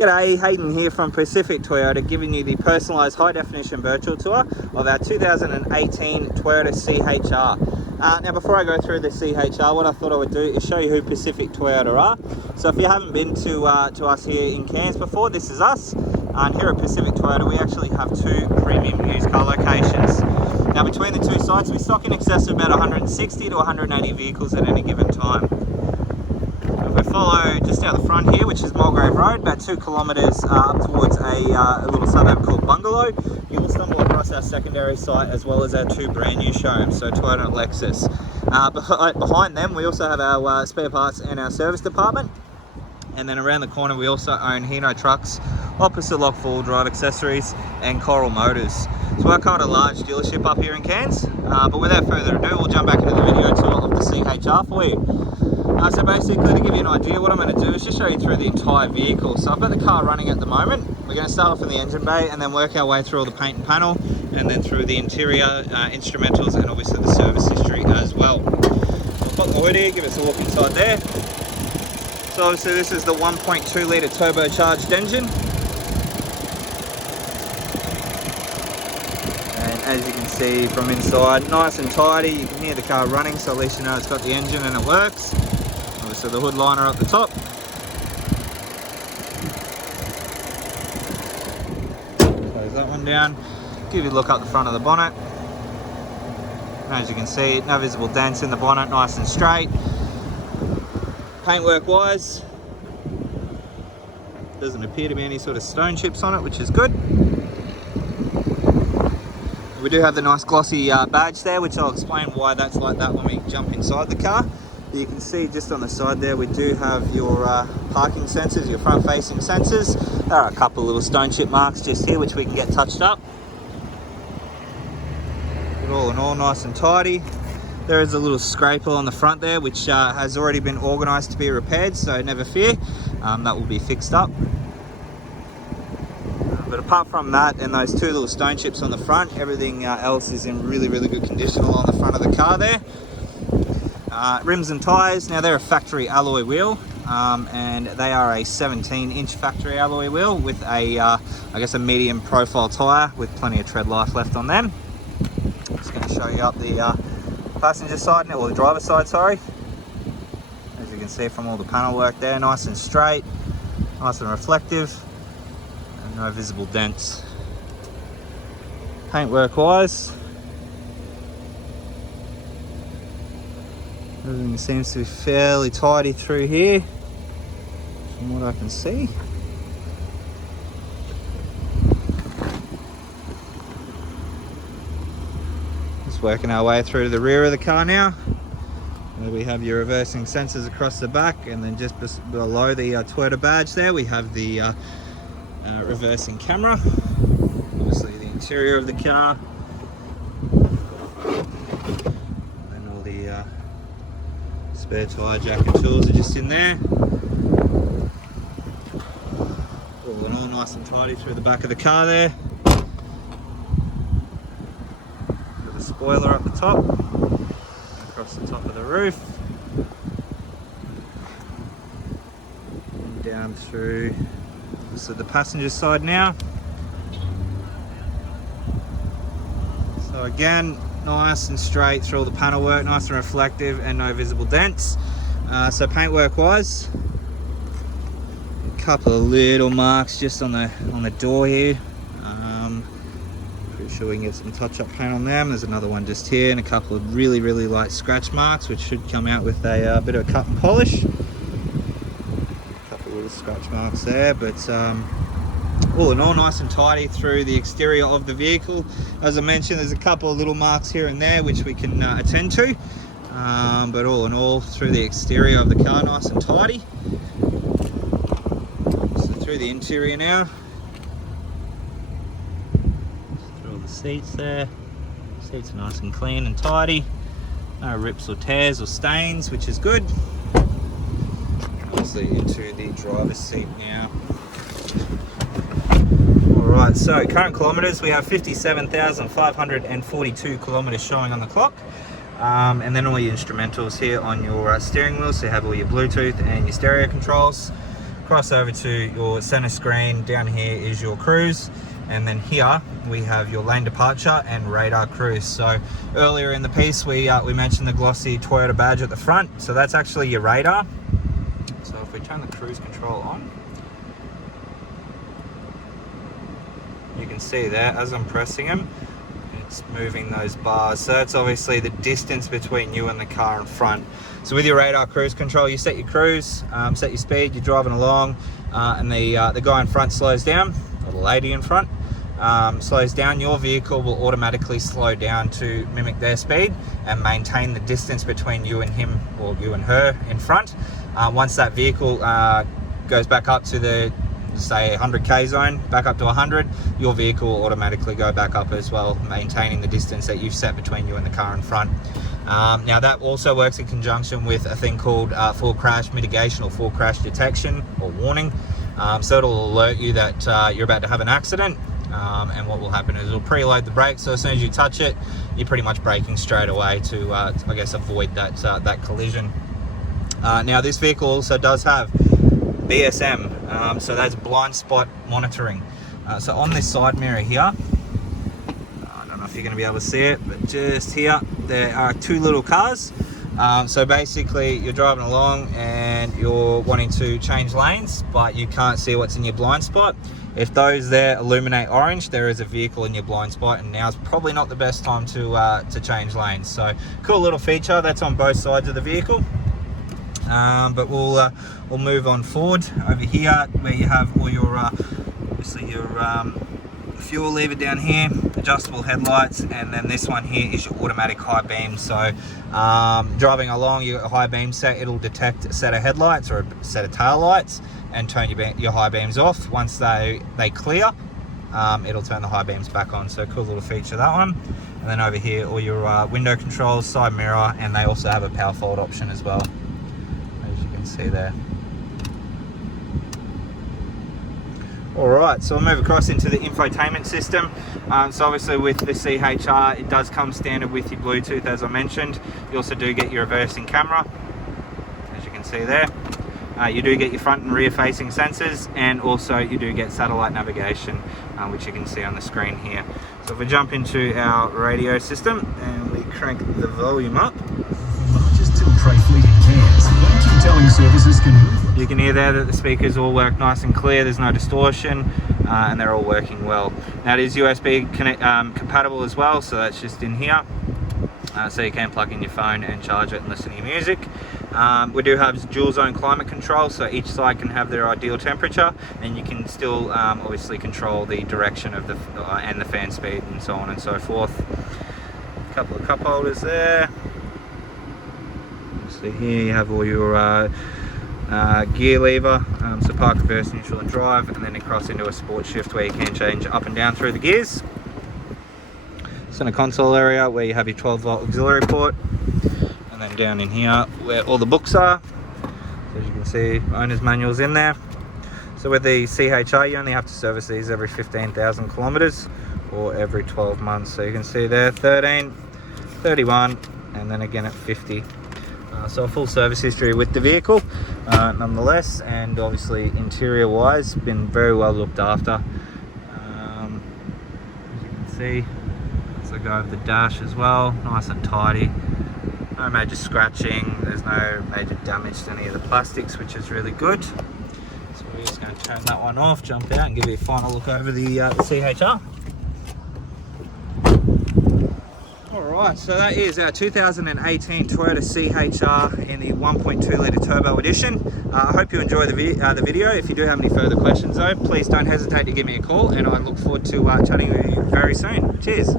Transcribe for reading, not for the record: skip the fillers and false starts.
G'day, Hayden here from Pacific Toyota, giving you the personalised high-definition virtual tour of our 2018 Toyota CHR. Now, before I go through the CHR, what I thought I would do is show you who Pacific Toyota are. So if you haven't been to us here in Cairns before, this is us. And here at Pacific Toyota, we actually have two premium used car locations. Now, between the two sites, we stock in excess of about 160 to 180 vehicles at any given time. If we follow just out the front here, which is Mulgrave Road, about 2 kilometres up towards a little suburb called Bungalow, you will stumble across our secondary site as well as our two brand new showrooms, so Toyota and Lexus. Behind them, we also have our spare parts and our service department. And then around the corner, we also own Hino Trucks, Opposite Lock 4-wheel drive accessories, and Coral Motors. So we're quite a large dealership up here in Cairns. But without further ado, we'll jump back into the video tour of the CHR for you. So basically, to give you an idea, what I'm going to do is just show you through the entire vehicle. So I've got the car running at the moment. We're going to start off in the engine bay and then work our way through all the paint and panel, and then through the interior, instrumentals, and obviously the service history as well. I'll pop the hood here, give us a look inside there. So obviously this is the 1.2 litre turbocharged engine. And as you can see from inside, nice and tidy. You can hear the car running, so at least you know it's got the engine and it works. Obviously the hood liner up the top. Close that one down. Give you a look up the front of the bonnet. And as you can see, no visible dents in the bonnet, nice and straight. Paintwork wise, doesn't appear to be any sort of stone chips on it, which is good. We do have the nice glossy badge there, which I'll explain why that's like that when we jump inside the car. You can see just on the side there, we do have your parking sensors, your front facing sensors. There are a couple of little stone chip marks just here, which we can get touched up. But all in all, nice and tidy. There is a little scraper on the front there, which has already been organised to be repaired, so never fear, that will be fixed up. But apart from that and those two little stone chips on the front, everything else is in really, really good condition along the front of the car there. Rims and tyres, now they're a factory alloy wheel, and they are a 17-inch factory alloy wheel with a, I guess a medium profile tyre with plenty of tread life left on them. I'm just going to show you up the passenger side now, or the driver's side, sorry. As you can see from all the panel work there, nice and straight, nice and reflective, and no visible dents. Paintwork wise, everything seems to be fairly tidy through here, from what I can see. Working our way through to the rear of the car now, where we have your reversing sensors across the back, and then just below the Toyota badge there we have the reversing camera. Obviously the interior of the car, and all the spare tyre jack and tools are just in there. All in all, nice and tidy through the back of the car there. Spoiler up the top, across the top of the roof, and down through the passenger side now. So again, nice and straight through all the panel work, nice and reflective, and no visible dents. So paintwork wise, a couple of little marks just on the door here. Sure we can get some touch-up paint on them. There's another one just here, and a couple of really, really light scratch marks, which should come out with a bit of a cut and polish. A couple of little scratch marks there, but all in all, nice and tidy through the exterior of the vehicle. As I mentioned, there's a couple of little marks here and there which we can attend to, but all in all, through the exterior of the car, nice and tidy. So through the interior now. Seats there, seats are nice and clean and tidy, no rips or tears or stains, which is good. Obviously into the driver's seat now. Alright, so current kilometres, we have 57,542 kilometres showing on the clock. And then all your instrumentals here on your steering wheel, so you have all your Bluetooth and your stereo controls. cross over to your center screen. Down here is your cruise, and then here we have your lane departure and radar cruise. So earlier in the piece we mentioned the glossy Toyota badge at the front, so that's actually your radar. So if we turn the cruise control on, you can see there as I'm pressing them, it's moving those bars. So that's obviously the distance between you and the car in front. So with your radar cruise control, you set your cruise, set your speed, you're driving along, and the guy in front slows down, or the lady in front slows down. Your vehicle will automatically slow down to mimic their speed and maintain the distance between you and him, or you and her in front. Once that vehicle goes back up to the, say, 100k zone, back up to 100, your vehicle will automatically go back up as well, maintaining the distance that you've set between you and the car in front. Now that also works in conjunction with a thing called full crash mitigation or full crash detection or warning. So it'll alert you that you're about to have an accident, and what will happen is it'll preload the brakes, so as soon as you touch it, you're pretty much braking straight away to I guess avoid that collision. Now this vehicle also does have BSM, so that's blind spot monitoring. So on this side mirror here, I don't know if you're going to be able to see it, but just here there are two little cars. So basically you're driving along and you're wanting to change lanes, but you can't see what's in your blind spot. If those there illuminate orange, there is a vehicle in your blind spot, and now's probably not the best time to change lanes. So cool little feature that's on both sides of the vehicle. But we'll move on forward over here where you have all your obviously your fuel lever down here, adjustable headlights, and then this one here is your automatic high beam. So driving along, your high beam set, it'll detect a set of headlights or a set of tail lights and turn your high beams off. Once they clear, it'll turn the high beams back on. So cool little feature, that one. And then over here all your window controls, side mirror, and they also have a power fold option as well, see there. Alright, so we'll move across into the infotainment system. So obviously with the CHR, it does come standard with your Bluetooth, as I mentioned. You also do get your reversing camera, as you can see there. You do get your front and rear facing sensors, and also you do get satellite navigation, which you can see on the screen here. So if we jump into our radio system and we crank the volume up, you can hear there that the speakers all work nice and clear, there's no distortion, and they're all working well. Now it is USB compatible as well, so that's just in here. So you can plug in your phone and charge it and listen to your music. We do have dual zone climate control, so each side can have their ideal temperature, and you can still obviously control the direction of the and the fan speed and so on and so forth. A couple of cup holders there. So here you have all your gear lever, so park, reverse, neutral and drive, and then across into a sport shift where you can change up and down through the gears. Center console area where you have your 12-volt auxiliary port, and then down in here where all the books are. So as you can see, owner's manual's in there. So with the CHR, you only have to service these every 15,000 kilometers or every 12 months. So you can see there 13, 31, and then again at 50. So a full service history with the vehicle nonetheless, and obviously interior wise been very well looked after. As you can see, as I go over the dash as well, nice and tidy, no major scratching, there's no major damage to any of the plastics, which is really good. So we're just going to turn that one off, jump out and give you a final look over the CHR. Alright, so that is our 2018 Toyota CHR in the 1.2 litre turbo edition. I hope you enjoy the video. If you do have any further questions though, please don't hesitate to give me a call, and I look forward to chatting with you very soon. Cheers.